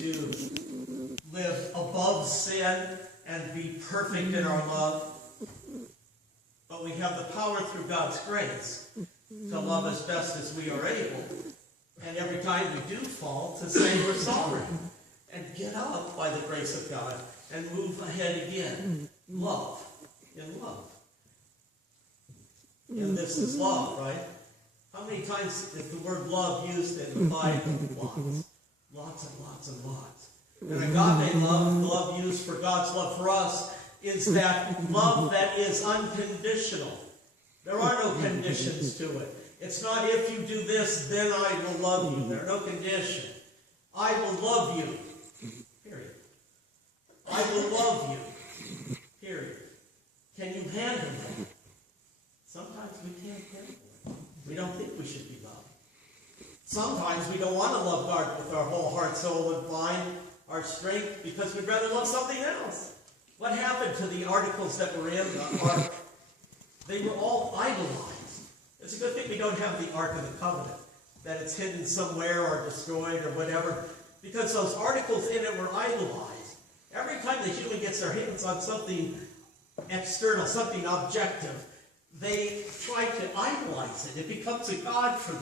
to live above sin and be perfect in our love. But we have the power through God's grace to love as best as we are able. And every time we do fall, to say we're sorry. And get up by the grace of God and move ahead again. Love. In love. And this is love, right? How many times is the word love used in the Bible? Lots. Lots and lots and lots. And agape love, the love used for God's love for us, is that love that is unconditional. There are no conditions to it. It's not if you do this, then I will love you. There are no conditions. I will love you. Period. I will love you. Period. Can you handle it? Sometimes we can't handle it. We don't think we should be loved. Sometimes we don't want to love God with our whole heart, soul, and mind, our strength, because we'd rather love something else. What happened to the articles that were in the ark? They were all idolized. It's a good thing we don't have the Ark of the Covenant, that it's hidden somewhere or destroyed or whatever, because those articles in it were idolized. Every time the human gets their hands on something external, something objective, they try to idolize it. It becomes a god for them.